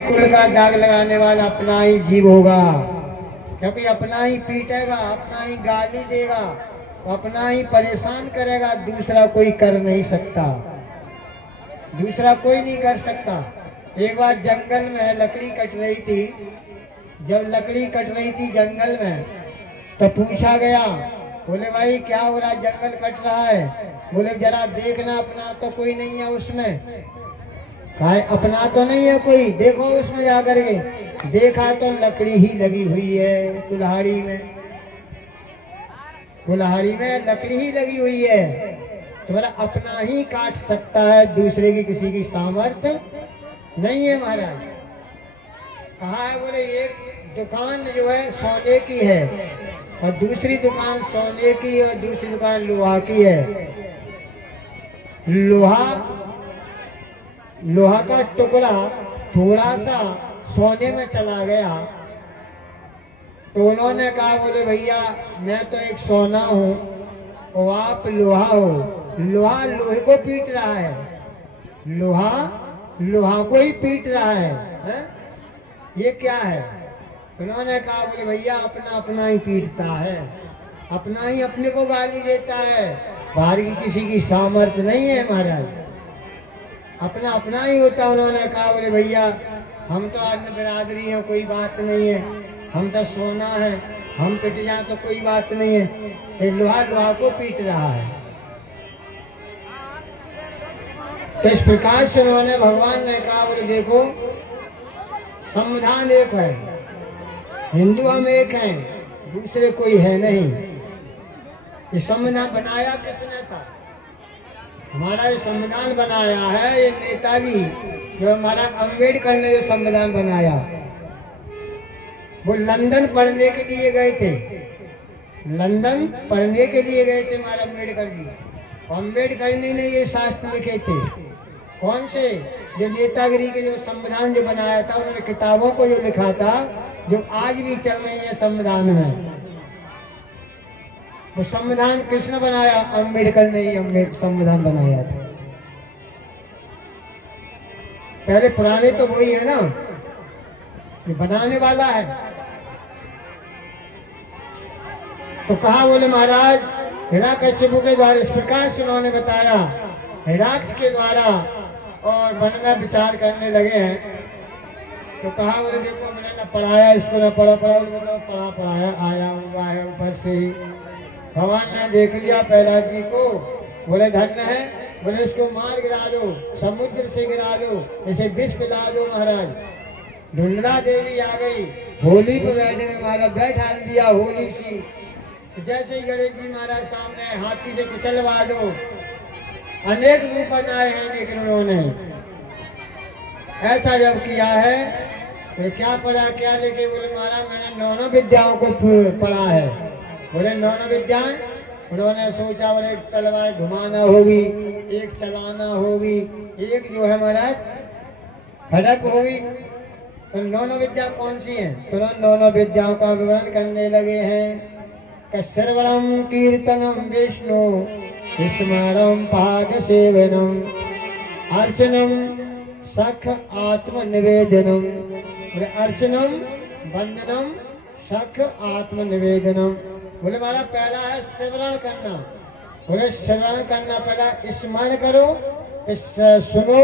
कुल का दाग लगाने वाला अपना ही जीव होगा, क्योंकि अपना ही पीटेगा, अपना ही गाली देगा, अपना ही परेशान करेगा, दूसरा कोई कर नहीं सकता, दूसरा कोई नहीं कर सकता। एक बार जंगल में लकड़ी कट रही थी, जब लकड़ी कट रही थी जंगल में तो पूछा गया, बोले भाई क्या हो रहा है, जंगल कट रहा है? बोले जरा देखना, अपना तो कोई नहीं है उसमें। कहा अपना तो नहीं है कोई, देखो उसमें जा करके। देखा तो लकड़ी ही लगी हुई है कुल्हाड़ी में, कुल्हाड़ी में लकड़ी ही लगी हुई है। तुम्हारा अपना ही काट सकता है, दूसरे की किसी की सामर्थ्य नहीं है महाराज। कहा है, बोले एक दुकान जो है सोने की है और दूसरी दुकान सोने की और दूसरी दुकान लोहा की है। लोहा का टुकड़ा थोड़ा सा सोने में चला गया तो उन्होंने कहा, बोले भैया मैं तो एक सोना हूँ और आप लोहा हो, लोहा लोहे को पीट रहा है, लोहा लोहा को ही पीट रहा है? ये क्या है? उन्होंने कहा, बोले भैया अपना अपना ही पीटता है, अपना ही अपने को गाली देता है, बाहर की किसी की सामर्थ्य नहीं है महाराज, अपना अपना ही होता। उन्होंने कहा, बोले भैया हम तो आदमी बिरादरी है, कोई बात नहीं है, हम तो सोना है, हम पिट जाए तो कोई बात नहीं है, ये लोहा लोहा को पीट रहा है। तो इस प्रकार से उन्होंने, भगवान ने कहा, बोले देखो संविधान एक है, हिंदू हम एक हैं, दूसरे कोई है नहीं। ये संविधान बनाया किसने था? हमारा जो संविधान बनाया है ये नेताजी, जो हमारा अम्बेडकर ने जो संविधान बनाया, वो लंदन पढ़ने के लिए गए थे, लंदन पढ़ने के लिए गए थे हमारे अम्बेडकर जी। अम्बेडकर ने ये शास्त्र लिखे थे, कौन से? जो नेतागिरी के जो संविधान जो बनाया था, उन्होंने किताबों को जो लिखा था, जो आज भी चल रही है संविधान में। वो संविधान किसने बनाया? अम्बेडकर ने ही संविधान बनाया था। पहले पुराने तो वही है ना, ये बनाने वाला है। तो कहा, बोले महाराज हिरण्यकश्यप के द्वारा इस प्रकार से उन्होंने बताया, हिरण्यक्ष के द्वारा, और मन में विचार करने लगे हैं। तो कहा, बोले देखो मैंने ना पढ़ाया इसको, ना पढ़ा मतलब पढ़ाया आया हुआ है ऊपर से ही। भगवान ने देख लिया प्रहलाद जी को, बोले धन्य है, बोले इसको मार गिरा दो, समुद्र से गिरा दो, इसे विष पिला दो महाराज। ढूंढना देवी आ गई, होली पे बैठे महाराज, बैठा दिया होली सी। जैसे ही गणेश जी महाराज सामने, हाथी से कुचलवा दो। अनेक रूप बनाए हैं, लेकिन उन्होंने ऐसा जब किया है तो क्या पढ़ा क्या लिखे? बोले महाराज मैंने नौनों विद्याओं को पढ़ा है। बोले नौनों विद्याएं? उन्होंने सोचा, बोले एक तलवार घुमाना होगी, एक चलाना होगी, एक जो है महाराज खड़क होगी। तो नौनों विद्या कौन सी है? तुरंत नौनों विद्याओं का विवरण करने लगे हैं। श्रवणम कीर्तनम विष्णु स्मरणम पाद सेवनम अर्चनम सख आत्मनिवेदनम। अर्चनम वंदनम सख आत्मनिवेदनम। बोले हमारा पहला है स्मरण करना। बोले स्मरण करना, पहला स्मरण करो, फिर सुनो,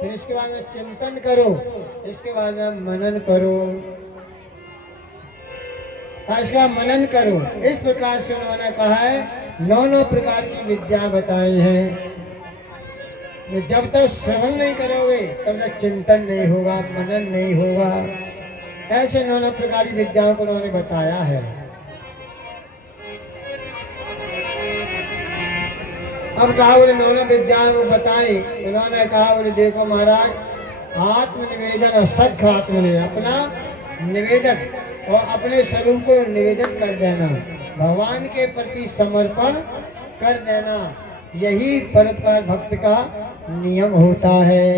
फिर इसके बाद में चिंतन करो, इसके बाद में मनन करो, इसका मनन करो। इस प्रकार से उन्होंने कहा है, नौ प्रकार की विद्या बताई हैं। जब तक श्रवण नहीं करोगे तब तक चिंतन नहीं होगा, मनन नहीं होगा। ऐसे नौ प्रकार की विद्याओं को उन्होंने बताया है। अब कहा, बोले नौ विद्याओं को बताई। उन्होंने कहा, बोले देखो महाराज आत्मनिवेदन और सख आत्मनिवेदन, अपना निवेदन और अपने स्वरूप को निवेदन कर देना, भगवान के प्रति समर्पण कर देना, यही परम भक्त का नियम होता है,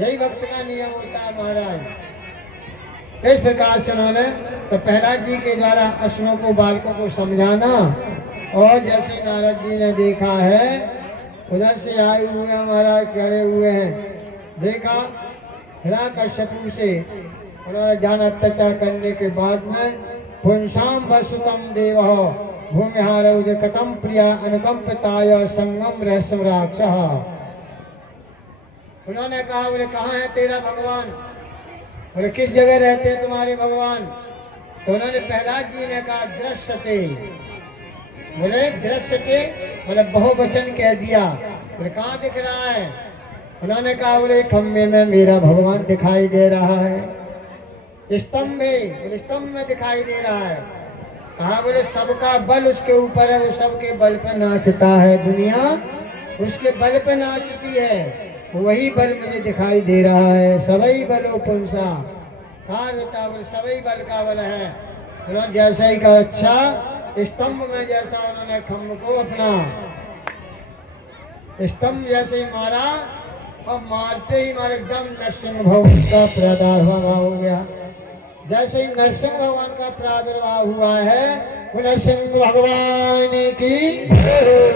यही भक्त का नियम होता है महाराज। इस प्रकार से उन्होंने तो प्रहलाद जी के द्वारा असुरों को, बालकों को समझाना। और जैसे नारद जी ने देखा है, उधर से आए हुए महाराज खड़े हुए हैं, देखा हिरण्यकश्यप से उन्होंने जान अत्याचार करने के बाद में पुंसाम वसुतम देव भूमिहार कतम प्रिया अनुकंपिताय संगम रहस्यम राक्षस। उन्होंने कहा बोले कहाँ है तेरा भगवान, बोले किस जगह रहते हैं तुम्हारे भगवान। तो उन्होंने प्रहलाद जी ने कहा दृश्यते, बोले दृश्यते बोले बहुवचन कह दिया, बोले कहाँ दिख रहा है। उन्होंने कहा बोले खम्भे में मेरा भगवान दिखाई दे रहा है, स्तंभ में, बोले स्तंभ में दिखाई दे रहा है। कहा बोले सबका बल उसके ऊपर है, वो सबके बल पे नाचता है, दुनिया उसके बल पे नाचती है, वही बल मुझे दिखाई दे रहा है। सबई बलो पुंसा कार्य बोले सबई बल का बल है। उन्होंने जैसा ही कहा अच्छा स्तंभ में जैसा उन्होंने खम्भ को अपना स्तंभ जैसे ही मारा और मारते ही मारे एकदम नरसिंह भगवान का प्रादुर्भाव हो गया। जैसे ही नरसिंह भगवान का प्रादुर्भाव हुआ है, वो नरसिंह भगवान की